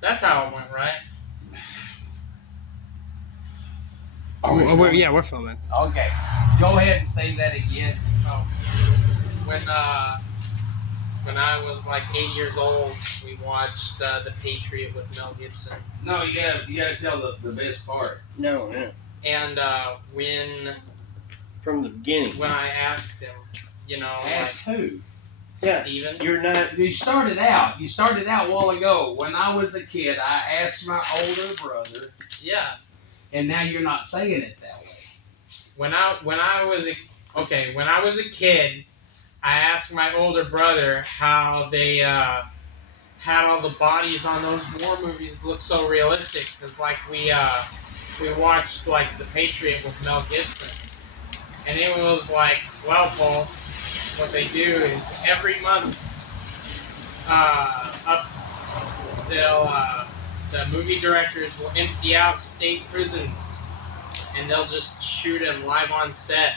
That's how it went, right? We're filming. Okay. Go ahead and say that again. Oh, when I was like 8 years old, we watched The Patriot with Mel Gibson. No, you gotta tell the best part. No. And when From the beginning. I asked him, Ask who? Yeah. Steven. You're not. You started out a while ago. When I was a kid, I asked my older brother, Yeah. and now you're not saying it that way. When I was a kid, I asked my older brother how they had all the bodies on those war movies look so realistic, because like we watched like The Patriot with Mel Gibson, and it was like, well, Paul, what they do is every month the movie directors will empty out state prisons, and they'll just shoot them live on set.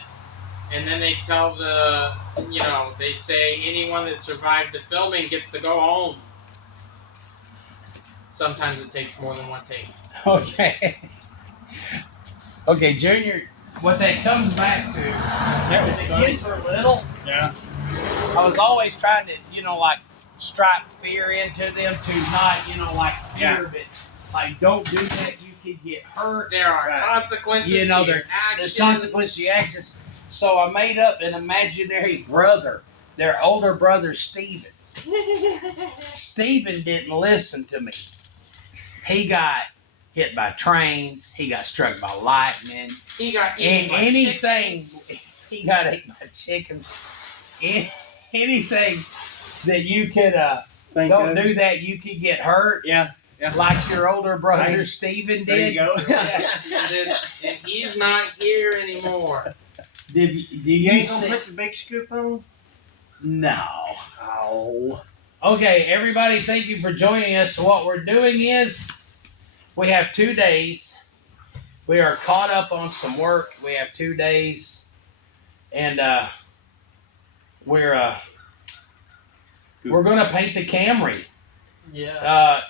And then they tell they say anyone that survived the filming gets to go home. Sometimes it takes more than one take. Okay. Okay, Junior, what that comes back to, when the kids were little, Yeah. I was always trying to, strike fear into them to not, fear, but like, don't do that, you could get hurt. There are consequences to your There's actions. consequences to your actions. So I made up an imaginary brother, their older brother, Steven. Steven didn't listen to me. He got hit by trains. He got struck by lightning. He got eaten by anything. chickens. He got eaten by chickens. Anything that you could don't do that, you could get hurt. Yeah. Like your older brother Steven There did. you go. And he's not here anymore. Did You you ain't gonna see? put the big scoop on? No. Oh. Okay, everybody, thank you for joining us. So what we're doing is we have 2 days. We are caught up on some work. We have 2 days, and we're going to paint the Camry. Yeah.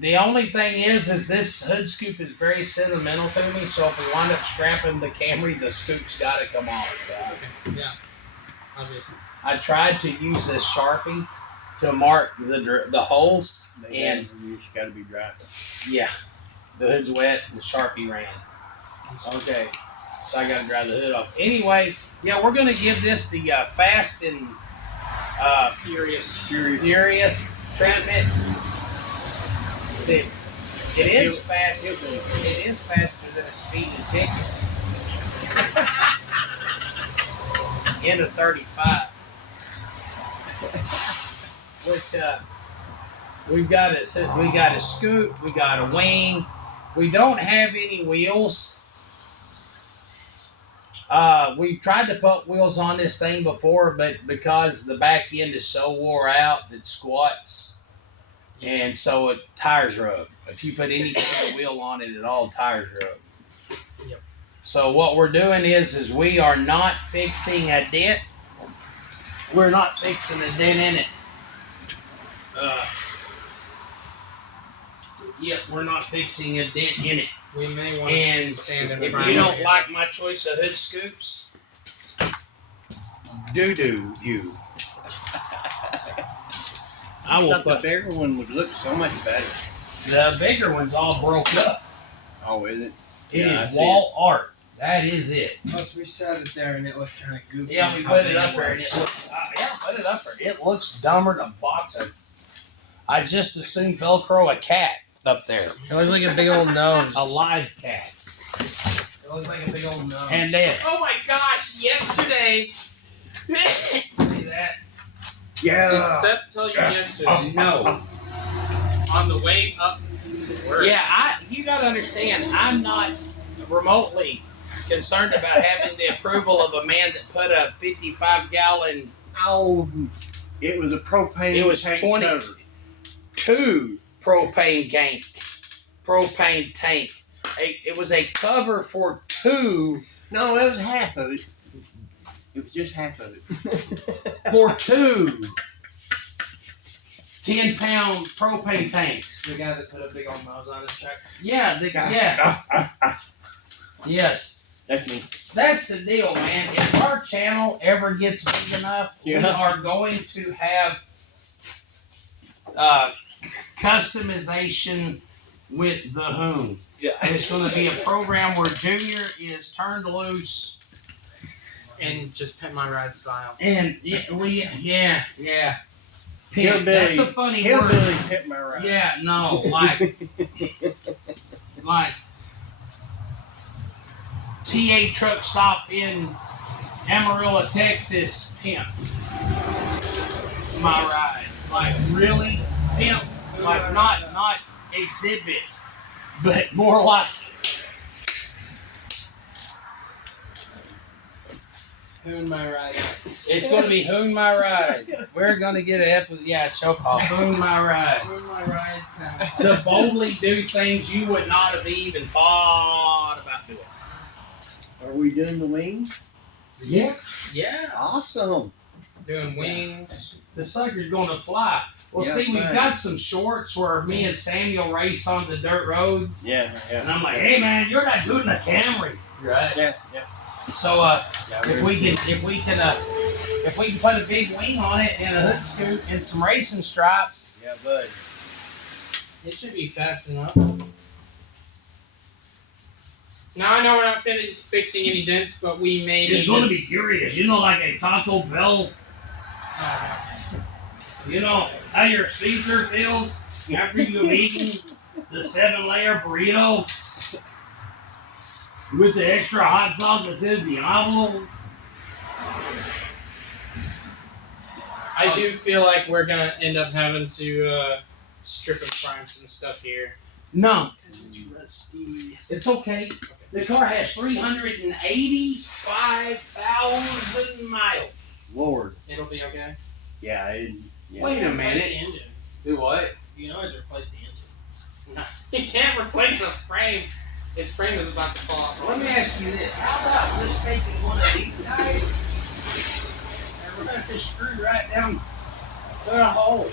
The only thing is this hood scoop is very sentimental to me. So if we wind up scrapping the Camry, the scoop's got to come off. Okay. Yeah. Obviously. I tried to use this Sharpie to mark the holes, and You just gotta be dry. yeah, the hood's wet. The Sharpie ran. Okay, so I gotta dry the hood off. Anyway, yeah, we're gonna give this the fast and Furious. furious treatment. It is fast. It is faster than a speeding ticket. Into 35. Which we got a scoop, we got a wing. We don't have any wheels. We tried to put wheels on this thing before, but because the back end is so wore out, it squats, and so it tires rub. If you put any kind of wheel on it at all, tires rub. Yep. So what we're doing is we are not fixing a dent. We're not fixing a dent in it. We're not fixing a dent in it. We may want to And stand in if front you of don't like my choice of hood scoops, do you. I will thought the put bigger one would look so much better. the bigger one's all broke up. Oh, is it? It Yeah, I is see wall art. That is it. Plus, we set it there and it looked kind of goofy. Yeah, we put it up there and it looks. Put it up there. It looks dumber than a box of. I just as soon Velcro a cat up there. It looks like a big old nose. A live cat. It looks like a big old nose. And then Oh my gosh! Yesterday. see that? Yeah. It's set till yesterday. Oh no. On the way up to work. Yeah, you gotta understand, I'm not remotely concerned about having the approval of a man that put a 55-gallon. Oh, it was a propane. It was tank 22 propane tank. It was a cover for 2 No, it was half of it. It was just half of it. for 2. 10-pound propane tanks. The guy that put a big old nose on his truck. Yeah, yes. That's me. That's the deal, man. If our channel ever gets big enough, we Yeah. are going to have customization with the Hoon. Yeah. It's going to be a program where Junior is turned loose, And just pimp my ride style. and yeah. Hillbilly. That's a funny word. Hillbilly hit my ride. Yeah, no, like TA truck stop in Amarillo, Texas, pimp my ride. Like really pimp, like not exhibit, but more like Hoon my ride. it's gonna be Hoon My Ride. We're gonna get an episode, show called Hoon My Ride. Hoon my ride sound. To boldly do things you would not have even thought about doing. Are we doing the wings? Yeah. Yeah. Awesome. Doing wings. The sucker's gonna fly. Well, Yeah, see, we've right. got some shorts where me and Samuel race on the dirt road, Yeah, and yeah. I'm like, "Hey, man, you're not good in a Camry, right?" Yeah, yeah. So, if we can put a big wing on it and a hood scoop and some racing stripes, Yeah, bud. It should be fast enough. Now I know we're not finished fixing any dents, but we may it's need gonna be this- curious. You know, like a Taco Bell. You know how your speaker feels after you've eaten the 7-layer burrito with the extra hot sauce that says Diablo. I do feel like we're gonna end up having to strip and prime some stuff here. No, It's rusty. it's okay. The car has 385,000 miles. Lord. It'll be okay. Yeah, yeah. Wait a Replace minute. the engine. Do what? You can always replace the engine. You can't replace a frame. Its frame is about to fall off. Let me ask you this. How about just taking one of these guys and running this screw right down the hole?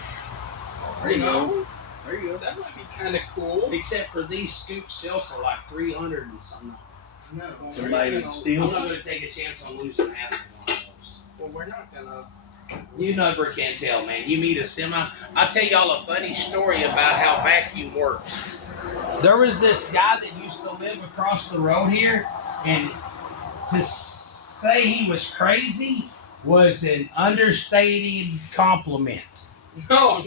There you go. There you go. That might be kind of cool. Except for these scoops sell for like 300 and something. No, Somebody would I'm steal. not going to take a chance on losing half of one of those. Well, we're not gonna. You never can tell, man. You meet a semi. I'll tell y'all a funny story about how vacuum works. There was this guy that used to live across the road here, and to say he was crazy was an understated compliment. No.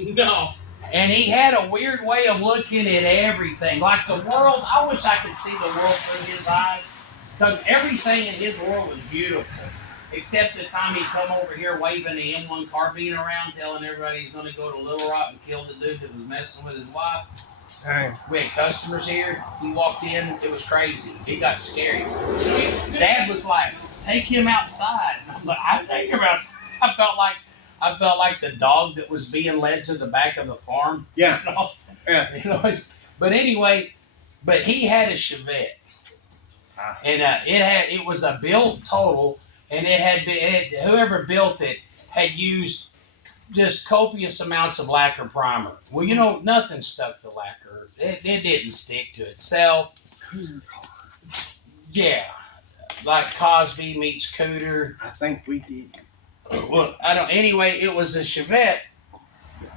And he had a weird way of looking at everything. Like the world, I wish I could see the world through his eyes. Because everything in his world was beautiful. Except the time he come over here waving the M1 carbine around, telling everybody he's going to go to Little Rock and kill the dude that was messing with his wife. We had customers here. He walked in. It was crazy. It got scary. Dad was like, take him outside. And I'm like, I take him outside. I felt like the dog that was being led to the back of the farm. Yeah. You know? Yeah. You know, but anyway, he had a Chevette. And it was a built total, and whoever built it had used just copious amounts of lacquer primer. Well, you know, nothing stuck to lacquer. It didn't stick to itself. Yeah, like Cosby meets Cooter. I think we did. Well, I don't. Anyway, it was a Chevette,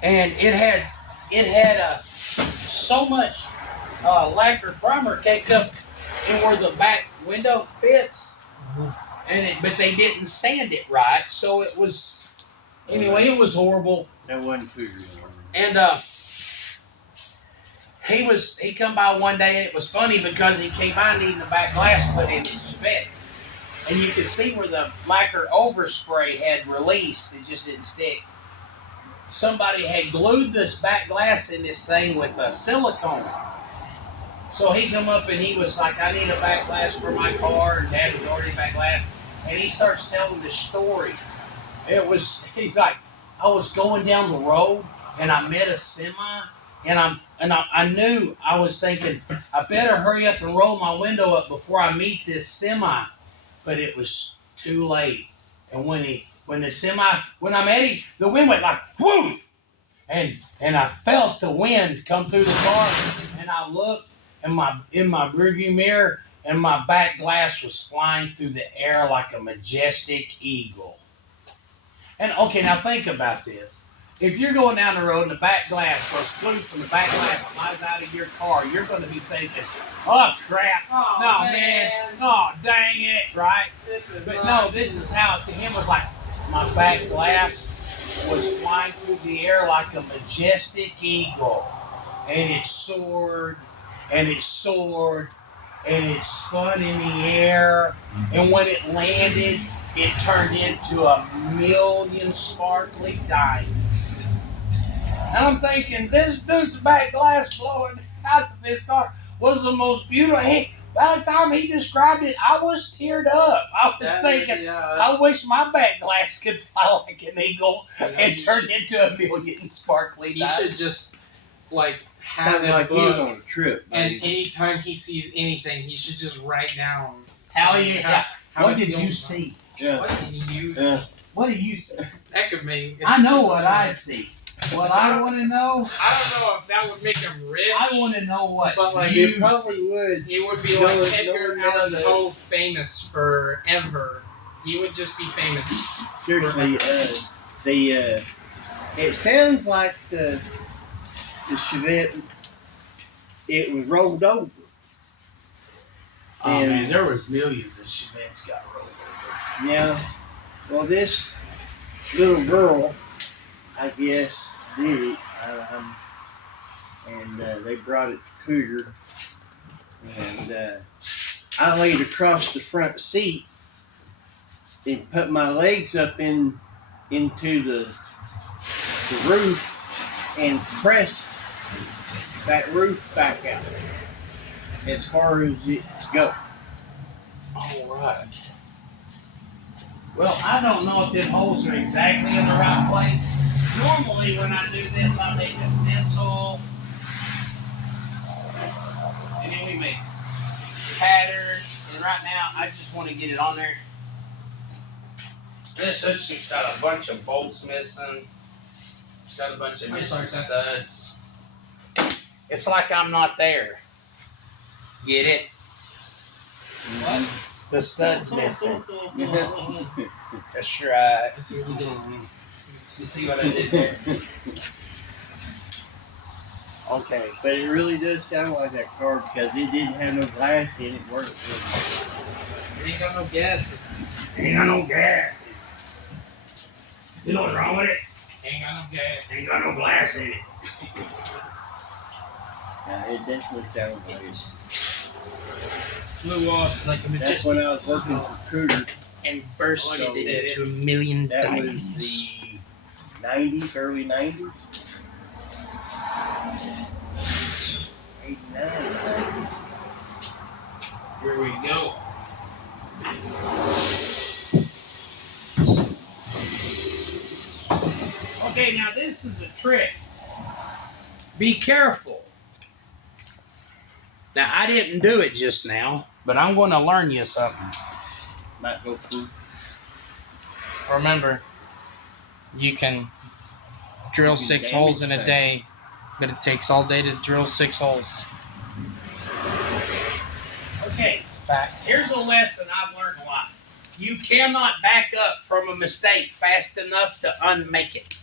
and it had so much lacquer primer caked up in where the back window fits, but they didn't sand it right, so it was. Anyway, it was horrible. That wasn't Cougar. And he come by one day, and it was funny because he came by needing the back glass put in his Chevette. And you could see where the lacquer overspray had released. It just didn't stick. Somebody had glued this back glass in this thing with silicone. So he come up and he was like, I need a back glass for my car. And Dad was already back glass. And he starts telling the story. He's like, I was going down the road and I met a semi. And I knew, I was thinking, I better hurry up and roll my window up before I meet this semi. But it was too late. And when I met him, the wind went like, whoo! and I felt the wind come through the car, and I looked in my rearview mirror, and my back glass was flying through the air like a majestic eagle. And okay, now think about this. If you're going down the road and the back glass goes through from the back glass flies out of your car, you're going to be thinking, "Oh crap! Oh, No man! Oh dang it!" Right? But no, this is how to him was like my back glass was flying through the air like a majestic eagle, and it soared, and it soared, and it spun in the air, and when it landed, it turned into 1,000,000 sparkly diamonds. And I'm thinking, this dude's back glass blowing out of his car was the most beautiful. Hey, by the time he described it, I was teared up. I was thinking, I wish my back glass could fly like an eagle and turn into 1,000,000 sparkly He diamonds. should just like have Sounded it like he was book, on a trip. and buddy. anytime he sees anything, he should just write down. How something, you? how What it did you feels. see? Yeah. What did he use? Yeah. What did you see? That could make. I know what I see. What I want to know, I don't know if that would make him rich. I want to know what But, like, you It probably would. He would be No like one- Edgar no one Allan knows. Poe, famous forever. He would just be famous. Seriously, it sounds like the Chevette, it was rolled over. Oh And- man, there was millions of Chevettes got rolled over. Yeah. Well, this little girl, I guess, did it. And they brought it to Cougar. And I laid across the front seat and put my legs up into the roof and pressed that roof back out as far as it go. All right. Well, I don't know if them holes are exactly in the right place. Normally, when I do this, I make a stencil, and then we make patterns. And right now, I just want to get it on there. This hood's got a bunch of bolts missing. It's got a bunch of missing studs. It's like I'm not there. Get it? What? The stud's missing. That's right. I see what you're doing. You see what I did there? Okay, but it really does sound like that car because it didn't have no glass in it. Worked. It ain't got no gas. Ain't got no gas. You know what's wrong with it? Ain't got no gas. Ain't got no glass in it. It definitely sounds like it. Flew off like a That's when I was working for Cougar. and bursted Like I said, into 1,000,000 That diamonds. was the 90s, early 90s. 89, 90s. Here we go. Okay, now this is a trick. Be careful. Now, I didn't do it just now, but I'm going to learn you something. Might go through. Remember, you can drill You can 6 damage holes in a things. day, but it takes all day to drill 6 holes. Okay, It's a fact. here's a lesson I've learned a lot. You cannot back up from a mistake fast enough to unmake it.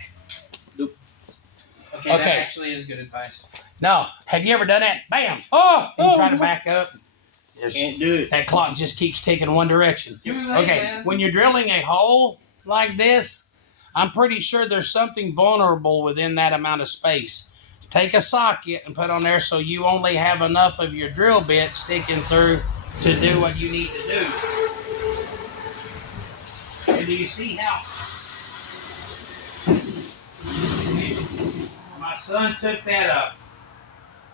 Okay, Okay. that actually is good advice. No, have you ever done that? Bam! Oh, you try to back up. Can't do it. That clock just keeps ticking one direction. Do it like Okay, that. when you're drilling a hole like this, I'm pretty sure there's something vulnerable within that amount of space. Take a socket and put on there so you only have enough of your drill bit sticking through to do what you need to do. And do you see how my son took that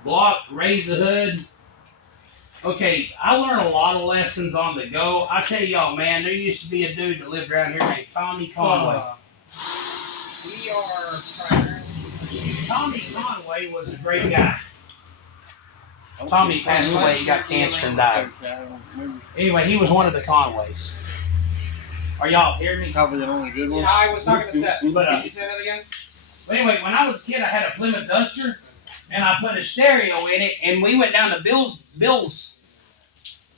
block, raised the hood? Okay, I learned a lot of lessons on the go. I tell y'all, man, there used to be a dude that lived around here named Tommy Conway. We are primarily. Tommy Conway was a great guy. Tommy passed away, he got cancer and died. I don't remember. Anyway, he was one of the Conways. Are y'all hearing me? Probably the only good one. I was talking to Seth. But, Can you say that again? But anyway, when I was a kid, I had a Plymouth Duster, and I put a stereo in it, and we went down to Bill's.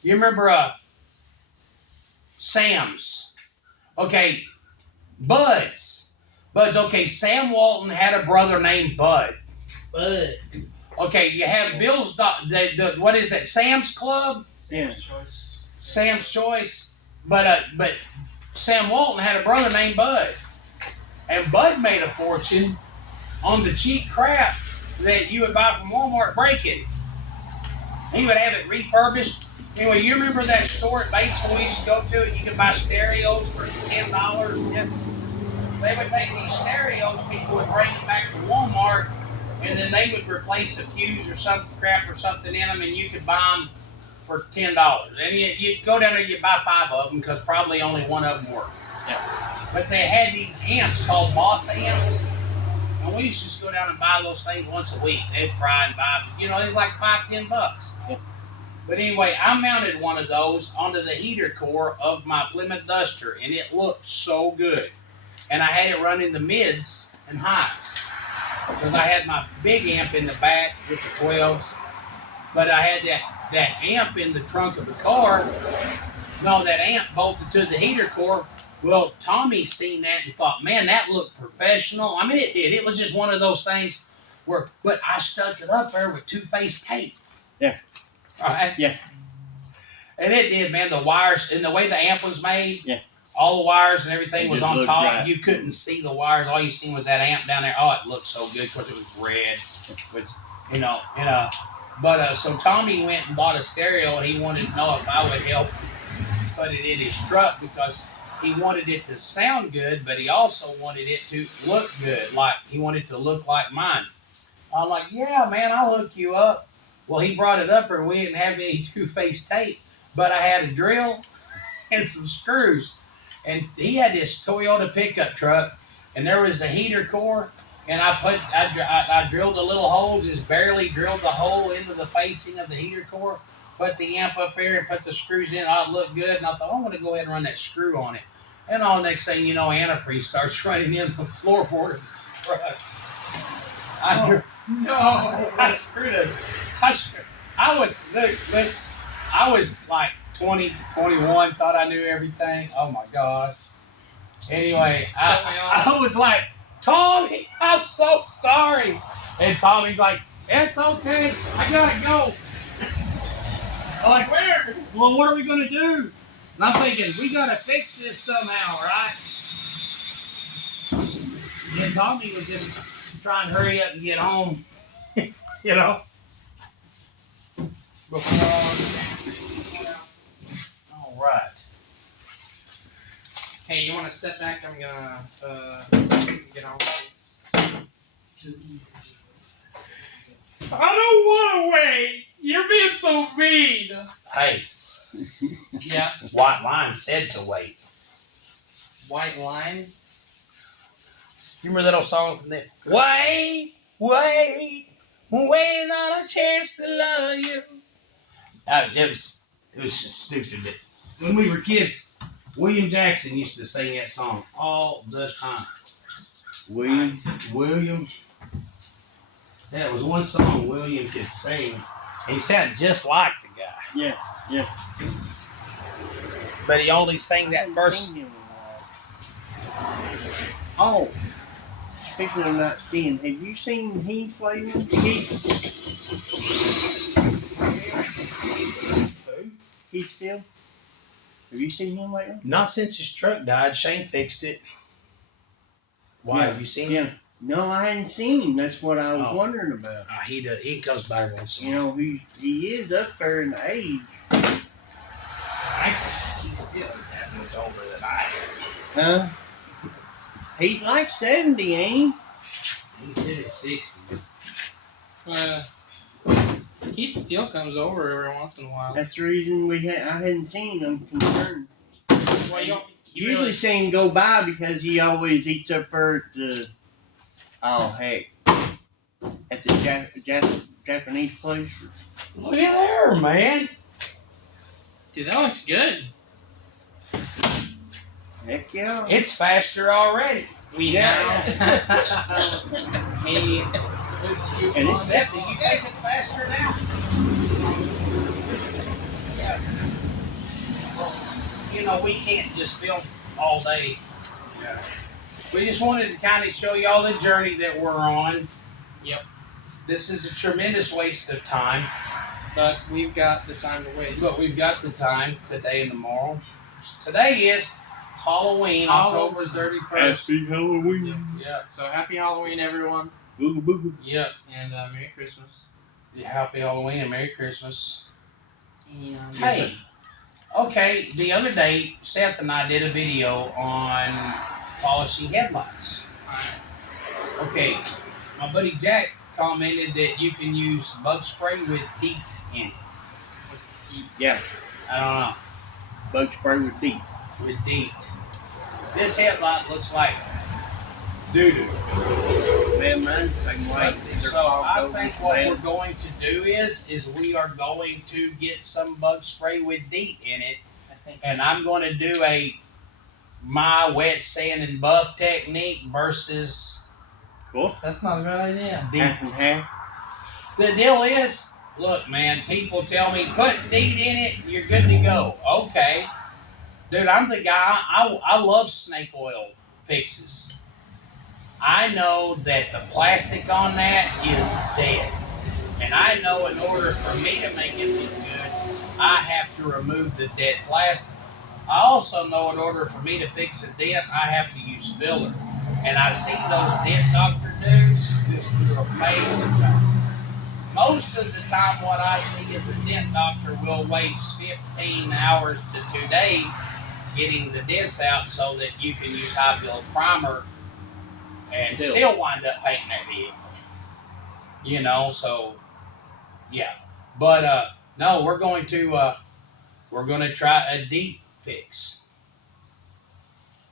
You remember Sam's? Okay, Bud's. Okay, Sam Walton had a brother named Bud. Bud. Okay, you have Bill's, what is it, Sam's Club? Sam's Choice. Sam's Choice. But Sam Walton had a brother named Bud. And Bud made a fortune on the cheap crap that you would buy from Walmart break-in. He would have it refurbished. Anyway, you remember that store at Bates we used to go to, and you could buy stereos for $10? Yeah. They would take these stereos, people would bring them back to Walmart, and then they would replace a fuse or something in them, and you could buy them for $10. And you'd go down there, you'd buy 5 of them, because probably only one of them worked. Yeah. But they had these amps called Boss amps, and we used to just go down and buy those things once a week. They'd fry and buy, it was like $5-10. Yeah. But anyway, I mounted one of those onto the heater core of my Plymouth Duster, and it looked so good. And I had it running the mids and highs, because I had my big amp in the back with the 12s, but I had that amp in the trunk of the car. No, that amp bolted to the heater core. Well, Tommy seen that and thought, man, that looked professional. I mean, it did. It was just one of those things but I stuck it up there with 2-face tape. Yeah. All right? Yeah. And it did, man. The wires, and the way the amp was made, yeah, all the wires and everything was on top. Right. You couldn't see the wires. All you seen was that amp down there. Oh, it looked so good because it was red. But so Tommy went and bought a stereo, and he wanted to know if I would help put it in his truck, because he wanted it to sound good, but he also wanted it to look good. Like, he wanted it to look like mine. I'm like, yeah, man, I'll hook you up. Well, he brought it up, and we didn't have any 2-face tape, but I had a drill and some screws. And he had this Toyota pickup truck, and there was the heater core, and I drilled a little hole, just barely drilled the hole into the facing of the heater core, put the amp up there and put the screws in. Oh, it looked good, and I thought, I'm going to go ahead and run that screw on it. And all next thing you know, antifreeze starts running in the floorboard of the truck. I screwed it. I was like 20, 21, thought I knew everything. Oh my gosh. Anyway, I was like, Tommy, I'm so sorry. And Tommy's like, it's okay, I gotta go. I'm like, where? Well, what are we gonna do? And I'm thinking, we gotta fix this somehow, right? And Tommy was just trying to hurry up and get home, All right. Hey, you want to step back? I'm gonna get on. I don't want to wait. You're being so mean. Hey. Yeah. White Line said to wait. White Line? You remember that old song from there? Wait on a chance to love you. It was stupid. When we were kids, William Jackson used to sing that song all the time. William. That was one song William could sing. He sounded just like the guy. Yeah. But he only sang that first. Oh, speaking of not seeing, have you seen Heath lately? Heath still? Have you seen him lately? Not since his truck died. Shane fixed it. Why? Have you seen him? No, I hadn't seen him. That's what I was wondering about. He comes by once in a while. He is up there in age. Actually, he's still that much older than I am. Huh? He's like 70, ain't he? He's in his 60s. He still comes over every once in a while. That's the reason I hadn't seen him. I'm concerned. Well, you Usually really see him go by because he always eats up there at the... Oh, heck. At the Japanese place. Look at there, man. Dude, that looks good. Heck yeah. It's faster already. we Yeah. now a good scoop And on it's Did you take it faster now? Yeah. Well, you know, we can't just film all day. Yeah. We just wanted to kind of show y'all the journey that we're on. Yep. This is a tremendous waste of time, But we've got the time to waste. but we've got the time today and tomorrow. Today is Halloween, Halloween. October 31st. Happy Halloween. Yeah. So happy Halloween, everyone, Booga booga. Yeah. and Merry Christmas. Happy Halloween and Merry Christmas. And Hey, okay, the other day, Seth and I did a video on polishing headlights. Okay, my buddy Jack commented that you can use bug spray with DEET in it. Yeah, I don't know, bug spray with DEET. with DEET. This headlight looks like doo-doo. Man, mine same way. So I think what we're going to do is we are going to get some bug spray with DEET in it, I think and I'm going to do my wet sand and buff technique versus Cool. that's not a bad idea. DEET. Half and half. The deal is, look, man, people tell me put DEET in it, and you're good to go. Okay, dude, I'm the guy. I love snake oil fixes. I know that the plastic on that is dead. And I know in order for me to make it look good, I have to remove the dead plastic. I also know in order for me to fix a dent, I have to use filler. And I see those dent doctor dudes just do an amazing job. Most of the time what I see is a dent doctor will waste 15 hours to 2 days getting the dents out so that you can use high build primer and still wind up painting that vehicle. You know, so yeah. But no, we're going to try a DEET fix.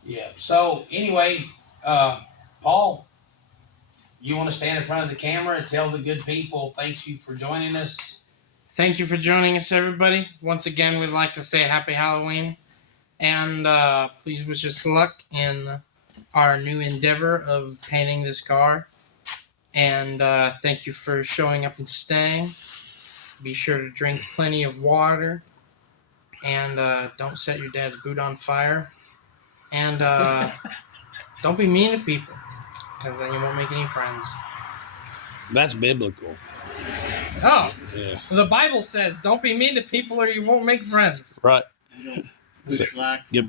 Yeah. So anyway, Paul, you want to stand in front of the camera and tell the good people thanks you for joining us. Thank you for joining us, everybody. Once again, we'd like to say happy Halloween, and please wish us luck in our new endeavor of painting this car. And thank you for showing up and staying. Be sure to drink plenty of water, and don't set your dad's boot on fire. And don't be mean to people, because then you won't make any friends. That's biblical. Oh, Yes. the Bible says don't be mean to people or you won't make friends. Right. Looks like Give